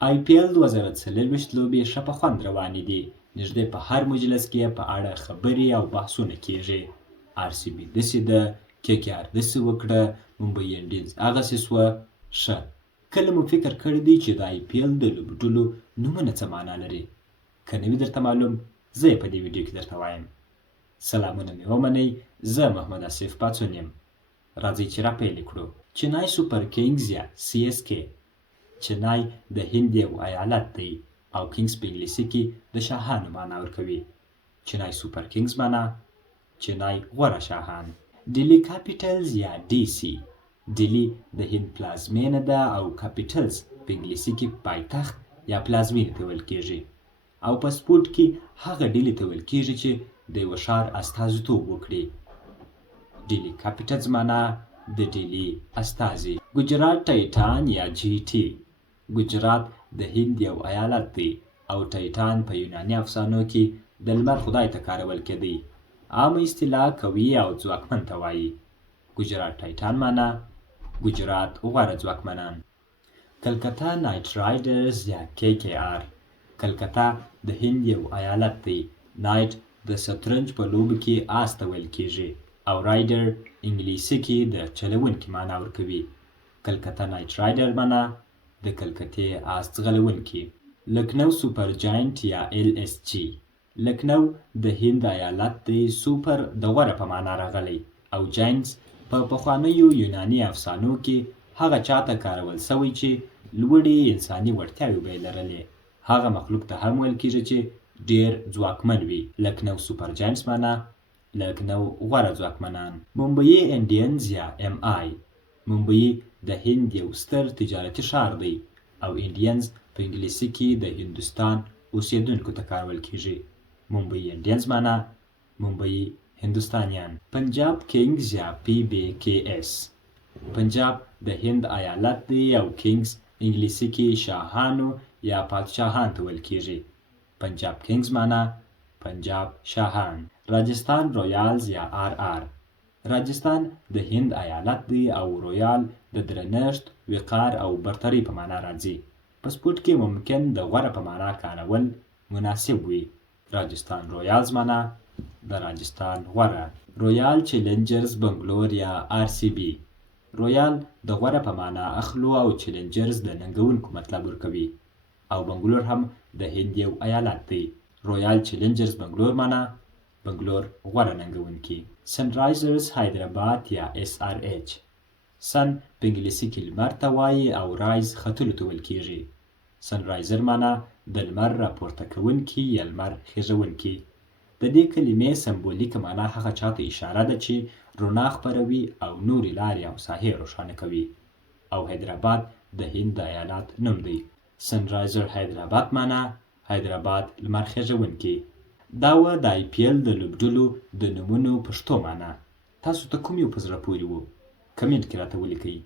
IPL 2024 لوبې ښه په خوند روانې دي. نږدې په هر مجلس کې په اړه خبرې او بحثونه کېږي. RCB داسې ده، KKR داسې وکړه، ممبئی انډینز هغسې سوه. ښه، کله مو فکر کړی دی چې د IPL د لوبډلو نومونه څه معنا لري؟ که نه وي درته معلوم، زه یې په دې ویډیو کې درته وایم. سلامونه مې ومنئ، زه محمد آصف پاڅون یم. راځئ چې راپیل کړو. چنای سوپر کینګز یا CSK. چنای د هند یو ایالت دی او کینګز په انګلیسي کې د شاهانو معنا ورکوي. چنای سوپر کینګز معنا چنای غوره شاهان. ډیلی کاپیټلز یا DC. ډیلی د هند پلازمینه ده او کاپیټلز په انګلیسي کې پایتخت یا پلازمینه ته ویل کېږي. او په سپورټ کې هغه ډلې ته ویل کېږي چې د یوه ښار استازیتوب وکړي. ډیلی کاپیټلز معنا د ډیلی استازي. ګجرات ټایټان یا GT. ګجرات د هند یو ایالت دی او ټایټان په یوناني افسانو کې د لمر خدای ته کارول کېدی. عامه اصطلاح قوي او ځواکمن ته وایي. ګجرات ټایټان معنا ګجرات غوره ځواکمنان. کلکتا نایټ رایډرز یا KKR. کلکتا د هند یو ایالت دی. نایټ د شطرنج په لوبو کې آس ته ویل کېږي او رایډر انګلیسي کې د چلونکي معنا ورکوي. کلکتا نایټ رایډر معنا د کلکتې آس ځغلونکي. لکنو سوپر جاینټ یا LSG. لکنو د هند ایالت دی. سوپر د غوره په معنا راغلی او جاینټس په پخوانیو یوناني افسانو کې هغه چاته کارول سوی چې لوړې انساني وړتیاوې به یې لرلې. هغه مخلوق ته هم ویل کېږي چې ډېر ځواکمن وي. لکنو سوپر جاینټس معنا لکنو غوره ځواکمنان. ممبئی انډینز یا MI. ممبئی د هند یو ستر تجارتي ښار دی او انډینز په انګلیسي کې د هندوستان اوسیدونکو ته کارول کېږي. ممبئی انډینز معنا ممبئی هندوستانیان. پنجاب کینګز یا PBKS. پنجاب د هند ایالت دی او کینګز انګلیسي کې شاهانو یا پادشاهان ته ویل کېږي. پنجاب کینګز معنا پنجاب شاهان. راجستان رویالز یا RR. راجستان د هند ایالت دی او رویال د درنښت، وقار او برترۍ په معنا راځي. په سپورټ کې ممکن د غوره په معنا کارول مناسب وي. راجستان رویالز معنا د راجستان غوره. رویال چیلنجرز بنګلور یا RCB. رویال د غوره په معنا اخلو او چیلنجرز د ننګونکو مطلب ورکوي او بنګلور هم د هند یو ایالت دی. رویال چیلنجرز بنګلور معنا بنګلور غوره ننګونکي. سن رایزرز حیدرآباد یا SRH. سن په انګلیسي کې لمر ته وایي او رایز ختلو ته ویل کېږي. سن رایزر معنا د لمر راپورته کوونکي یا لمر خیژونکي. د دې کلمې سمبولیکه معنا هغه چاته اشاره ده چې رڼا خپروي او نورې لارې او ساحې روښانه کوي. او حیدرآباد د هند د ایالت نوم دی. سن رایزر حیدرآباد معنا حیدرآباد لمر خیژونکي. دا وه د IPL د لوبډلو د نومونو پښتو معنا. تاسو ته کوم یو په زړه پورې و؟ کمنټ کې راته ولیکئ.